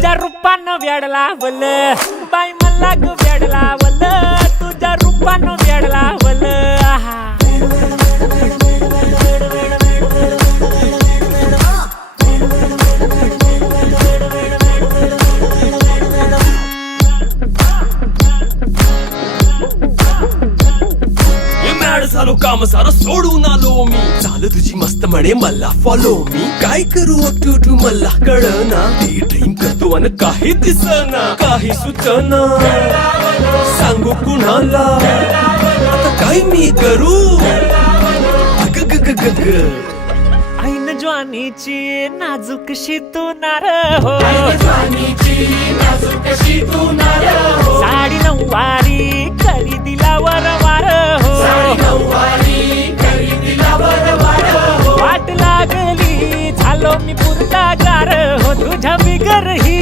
तुझ्या रूपानं वेड लावलं बाई मला ग वेड लावलं तुझ्या रूपानं वेड लावलं आहा झालो काम सारं सोडून आलो मी चाल तुझी मस्त म्हणे मला फॉलो मी काय करू अटू मला कळना ते ड्रीम करतो आणि काही दिसना काही सुचना सांगू कुणाला आता काय मी करू अग ग ग ग ग ऐन ज्वानीची नाजूकशी तू नार हो साडी नऊवारी करी दिला वरवार हो वाट लागली झालो मी पुरता गार हो तुझ्या बिगर ही